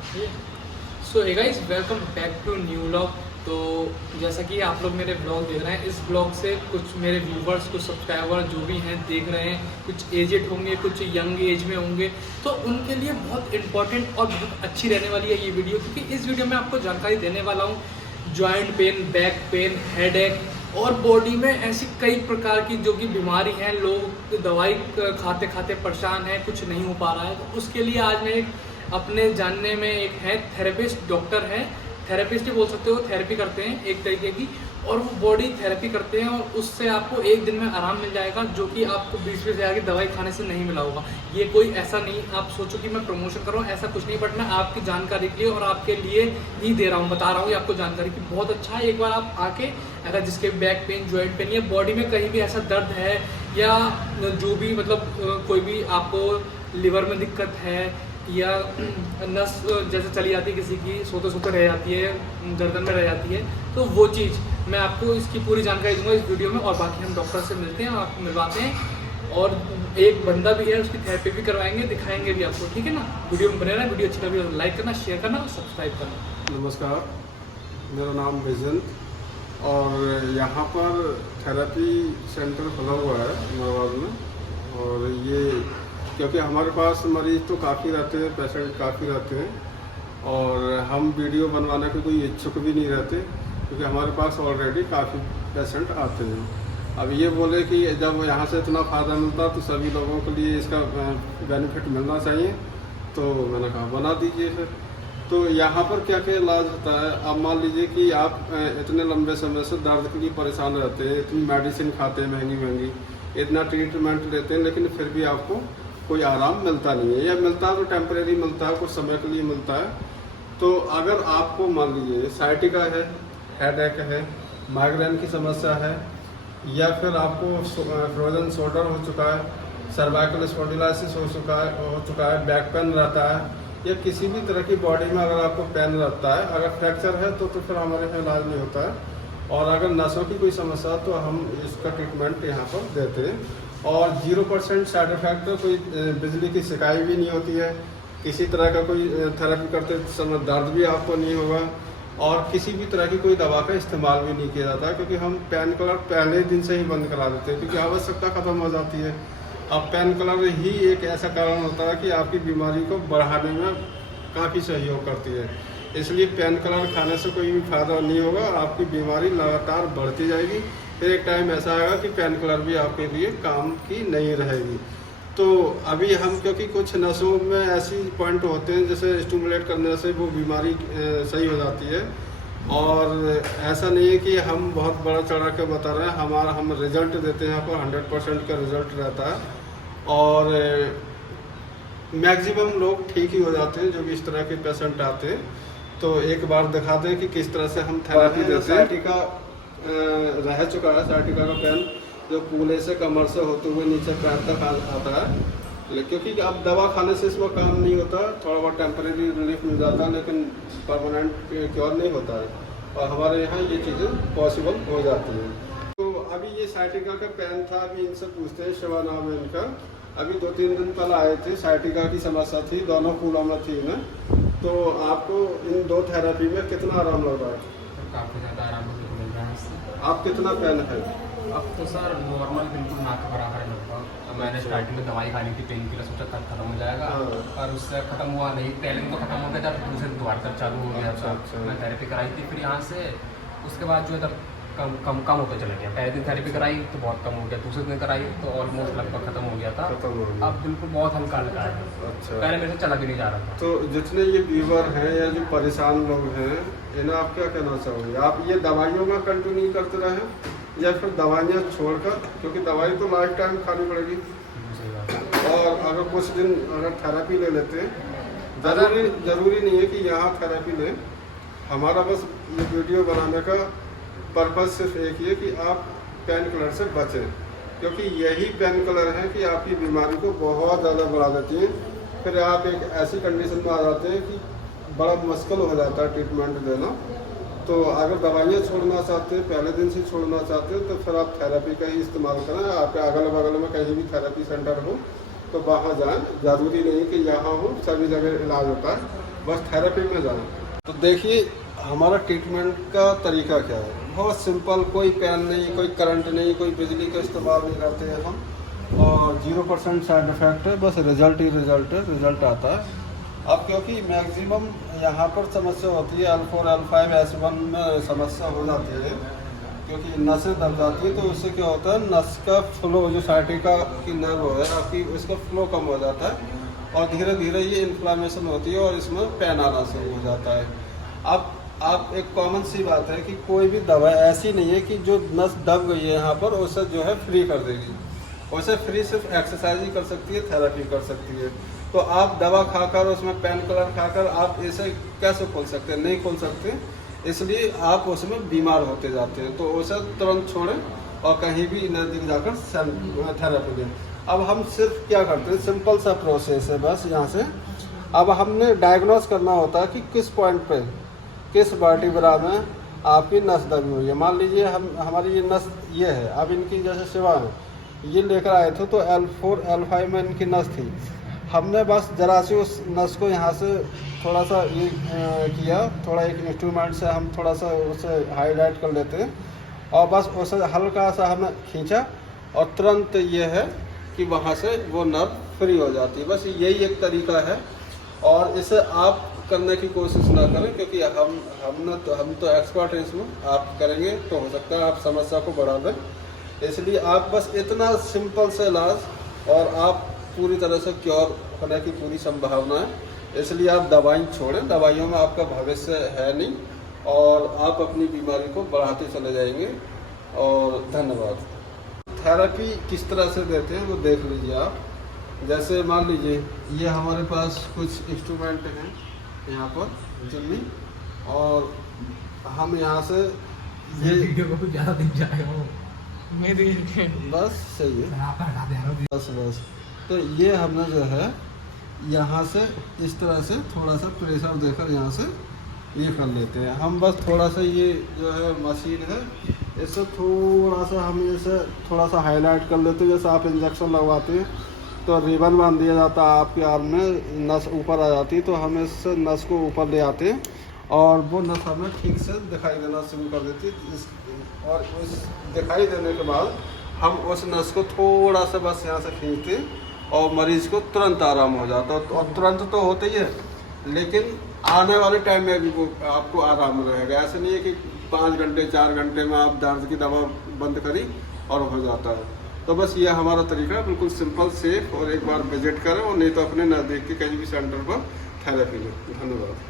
So hey guys, welcome back to new vlog. तो जैसा कि आप लोग मेरे ब्लॉग देख रहे हैं, इस ब्लॉग से कुछ मेरे व्यूवर्स, कुछ सब्सक्राइबर जो भी हैं देख रहे हैं, कुछ एजेड होंगे, कुछ यंग एज में होंगे, तो उनके लिए बहुत इंपॉर्टेंट और बहुत अच्छी रहने वाली है ये वीडियो। क्योंकि इस वीडियो में आपको जानकारी देने वाला हूँ joint pain, back pain, headache और बॉडी में ऐसी कई प्रकार की जो कि बीमारी हैं। लोग दवाई खाते खाते परेशान हैं, कुछ नहीं हो पा रहा है। तो उसके लिए आज मैं अपने जानने में एक है थेरेपिस्ट, डॉक्टर है, थेरेपिस्ट ही बोल सकते हो, थेरेपी करते हैं एक तरीके की, और वो बॉडी थेरेपी करते हैं और उससे आपको एक दिन में आराम मिल जाएगा, जो कि आपको 20-20 हज़ार की दवाई खाने से नहीं मिला होगा। ये कोई ऐसा नहीं आप सोचो कि मैं प्रमोशन कर रहा हूँ, ऐसा कुछ नहीं, बट मैं आपकी जानकारी के लिए और आपके लिए ही दे रहा हूँ, बता रहा हूँ ये आपको जानकारी की बहुत अच्छा है। एक बार आप आके, अगर जिसके बैक पेन, जॉइंट पेन या बॉडी में कहीं भी ऐसा दर्द है, या जो भी मतलब कोई भी आपको लिवर में दिक्कत है, या नस जैसे चली जाती है किसी की, सोते सोते रह जाती है, गर्दन में रह जाती है, तो वो चीज़ मैं आपको इसकी पूरी जानकारी दूंगा इस वीडियो में। और बाकी हम डॉक्टर से मिलते हैं, आपको मिलवाते हैं, और एक बंदा भी है, उसकी थेरेपी भी करवाएंगे, दिखाएंगे भी आपको, ठीक है ना। वीडियो में बने रहना, वीडियो अच्छी लगी तो लाइक करना, शेयर करना और सब्सक्राइब करना। नमस्कार, मेरा नाम विजंत और यहाँ पर थेरेपी सेंटर खुला हुआ है इलाहाबाद में। और ये क्योंकि हमारे पास मरीज़ तो काफ़ी रहते हैं, पेशेंट काफ़ी रहते हैं, और हम वीडियो बनवाने के कोई इच्छुक भी नहीं रहते, क्योंकि हमारे पास ऑलरेडी काफ़ी पेशेंट आते हैं। अब ये बोले कि जब यहाँ से इतना फ़ायदा मिलता तो सभी लोगों के लिए इसका बेनिफिट मिलना चाहिए, तो मैंने कहा बना दीजिए फिर। तो यहाँ पर क्या क्या इलाज होता है, अब मान लीजिए कि आप इतने लंबे समय से दर्द के लिए परेशान रहते हैं, इतनी मेडिसिन खाते हैं महंगी महंगी, इतना ट्रीटमेंट लेते हैं, लेकिन फिर भी आपको कोई आराम मिलता नहीं है, या मिलता है तो टेम्परेरी मिलता है, कुछ समय के लिए मिलता है। तो अगर आपको मान लीजिए साइटिका है, हेडेक है, माइग्रेन की समस्या है, या फिर आपको फ्रोजन शोल्डर हो चुका है, सर्वाइकल स्पॉन्डिलाइसिस हो चुका है, बैक पेन रहता है, या किसी भी तरह की बॉडी में अगर आपको पेन रहता है, अगर फ्रैक्चर है तो फिर हमारे यहाँ इलाज नहीं होता है। और अगर नसों की कोई समस्या तो हम इसका ट्रीटमेंट यहाँ पर देते हैं, और 0% साइड इफेक्ट, कोई बिजली की शिकायत भी नहीं होती है, किसी तरह का कोई थेरेपी करते समय दर्द भी आपको नहीं होगा, और किसी भी तरह की कोई दवा का इस्तेमाल भी नहीं किया जाता, क्योंकि हम पेन किलर पहले दिन से ही बंद करा देते हैं, क्योंकि आवश्यकता ख़त्म हो जाती है। अब पेन किलर ही एक ऐसा कारण होता है कि आपकी बीमारी को बढ़ाने में काफ़ी सहयोग करती है, इसलिए पेन किलर खाने से कोई भी फायदा नहीं होगा, आपकी बीमारी लगातार बढ़ती जाएगी। फिर एक टाइम ऐसा आएगा कि पेन किलर भी आपके लिए काम की नहीं रहेगी। तो अभी हम, क्योंकि कुछ नसों में ऐसी पॉइंट होते हैं जैसे स्टिमुलेट करने से वो बीमारी सही हो जाती है, और ऐसा नहीं है कि हम बहुत बड़ा चढ़ा के बता रहे हैं, हम रिजल्ट देते हैं यहाँ पर 100% का रिजल्ट रहता है, और मैक्सिमम लोग ठीक ही हो जाते हैं जो भी इस तरह के पेशेंट आते हैं। तो एक बार दिखा दें कि किस तरह से हम थेरेपी देते हैं। साइटिका रह चुका है, साइटिका का पेन जो पूले से कमर से होते हुए नीचे पैर तक आता है, क्योंकि अब दवा खाने से इसमें काम नहीं होता, थोड़ा बहुत टेम्परेरी रिलीफ मिल जाता है, लेकिन परमानेंट क्योर नहीं होता है, और हमारे यहाँ ये चीज़ें पॉसिबल हो जाती हैं। तो अभी ये साइटिका का पेन था, अभी इनसे पूछते हैं, शिवा नाम है इनका। अभी 2-3 दिन पहले आए थे, साइटिका की समस्या थी, दोनों कूलों में थी इन्हें। तो आपको इन 2 थेरेपी में कितना आराम लग रहा है? काफ़ी ज़्यादा आराम मिल रहा है इससे। आप कितना पेन है? अब तो सर नॉर्मल बिल्कुल ना के बराबर है लगभग। अब मैंने स्टार्टिंग में दवाई खानी थी, पेन किलर सोचा खत्म हो जाएगा, और उससे ख़त्म हुआ नहीं। पहले तो खत्म हो गया, जब दूसरे दोबारा तक चालू हो गया था। मैं थेरेपी कराई थी फिर यहाँ से, उसके बाद जो है तब कम होता चला गया। पहले दिन थेरेपी कराई तो बहुत कम हो गया, दूसरे दिन कराई तो ऑलमोस्ट लगभग खत्म हो गया था। अब बिल्कुल बहुत हल्का हल्का है। अच्छा, पहले मेरे से चला भी नहीं जा रहा था। तो जितने ये व्यूवर हैं या जो परेशान लोग हैं, इन्हें आप क्या कहना चाहोगे? आप ये दवाइयों में कंटिन्यू करते रहें, या फिर दवाइयाँ छोड़कर, क्योंकि दवाई तो लाइफ टाइम खानी पड़ेगी, और अगर कुछ दिन अगर थेरेपी ले लेते हैं, ज़रूरी नहीं है कि यहाँ थेरेपी लें। हमारा बस ये वीडियो बनाने का पर्पज़ सिर्फ एक ही है कि आप पेन किलर से बचें, क्योंकि यही पेन किलर है कि आपकी बीमारी को बहुत ज़्यादा बढ़ा देती है। फिर आप एक ऐसी कंडीशन में आ जाते हैं कि बड़ा मुश्किल हो जाता है ट्रीटमेंट देना। तो अगर दवाइयाँ छोड़ना चाहते हैं, पहले दिन से छोड़ना चाहते हैं, तो फिर आप थेरेपी का ही इस्तेमाल करें। आपके अगल बगल में कहीं भी थेरेपी सेंटर हो तो वहाँ जाएं, ज़रूरी नहीं कि यहाँ हो, सभी जगह इलाज होता है। बस थेरेपी में जाएं। तो देखिए हमारा ट्रीटमेंट का तरीका क्या है, बहुत सिंपल, कोई पेन नहीं, कोई करंट नहीं, कोई बिजली का इस्तेमाल नहीं करते हैं हम, और 0% साइड इफ़ेक्ट है, बस रिजल्ट ही रिजल्ट है, रिजल्ट आता है। अब क्योंकि मैक्सिमम यहाँ पर समस्या होती है L4, L5, S1 में समस्या हो जाती है, क्योंकि नसें दब जाती है, तो उससे क्या होता है नस का फ्लो, जो साइटिका की नर्व है आपकी, उसका फ्लो कम हो जाता है और धीरे धीरे ये इन्फ्लामेशन होती है और इसमें पेन आना शुरू हो जाता है। अब आप एक कॉमन सी बात है कि कोई भी दवा ऐसी नहीं है कि जो नस दब गई है यहाँ पर उसे जो है फ्री कर देगी, उसे फ्री सिर्फ एक्सरसाइज ही कर सकती है, थेरेपी कर सकती है। तो आप दवा खाकर उसमें पेन किलर खाकर आप इसे कैसे खोल सकते हैं, नहीं खोल सकते, इसलिए आप उसमें बीमार होते जाते हैं। तो उसे तुरंत छोड़ें और कहीं भी नज़दीक जाकर थेरेपी लें। अब हम सिर्फ क्या करते हैं, सिंपल सा प्रोसेस है बस यहाँ से। अब हमने डायग्नोस करना होता है कि किस पॉइंट पे, किस वर्टिब्रा में आपकी नस दबी हुई है। मान लीजिए हमारी ये नस ये है, अब इनकी जैसे सेवा है, ये लेकर आए थे तो L4, L5 में इनकी नस थी। हमने बस जरा सी उस नस को यहाँ से थोड़ा सा ये किया, थोड़ा एक इंस्ट्रूमेंट से हम थोड़ा सा उसे हाईलाइट कर लेते हैं और बस उसे हल्का सा हमने खींचा और तुरंत ये है कि वहाँ से वो नर्व फ्री हो जाती है। बस यही एक तरीका है और इसे आप करने की कोशिश ना करें, क्योंकि हम तो एक्सपर्ट हैं इसमें, आप करेंगे तो हो सकता है आप समस्या को बढ़ा दें। इसलिए आप बस इतना सिंपल से इलाज और आप पूरी तरह से क्योर होने की पूरी संभावना है। इसलिए आप दवाई छोड़ें, दवाइयों में आपका भविष्य है नहीं और आप अपनी बीमारी को बढ़ाते चले जाएंगे। और धन्यवाद। थेरेपी किस तरह से देते हैं वो देख लीजिए आप। जैसे मान लीजिए ये हमारे पास कुछ इंस्ट्रूमेंट हैं यहाँ पर जिनमें, और हम यहाँ से ये वीडियो को कुछ ज़्यादा दिन जाएगा मेरी बस सही है, बस तो ये हमने जो है यहाँ से इस तरह से थोड़ा सा प्रेशर देकर यहाँ से ये कर लेते हैं हम। बस थोड़ा सा ये जो है मशीन है, इससे थोड़ा सा हम इसे थोड़ा सा हाईलाइट कर लेते हैं। जैसे आप इंजेक्शन लगवाते हैं तो रिबन बांध दिया जाता है आपके आर्म में, नस ऊपर आ जाती है, तो हम इस नस को ऊपर ले आते हैं और वो नस हमें ठीक से दिखाई देना शुरू कर देती है। और उस दिखाई देने के बाद हम उस नस को थोड़ा सा बस यहाँ से खींचते हैं और मरीज़ को तुरंत आराम हो जाता है। और तुरंत तो होता ही है, लेकिन आने वाले टाइम में भी वो आपको आराम रहेगा। ऐसा नहीं है कि 5 घंटे 4 घंटे में आप दर्द की दवा बंद करी और हो जाता है। तो बस ये हमारा तरीका है, बिल्कुल सिंपल, सेफ, और एक बार विजिट करें और नहीं तो अपने नज़दीक के कहीं भी सेंटर पर थेरेपी लें। धन्यवाद।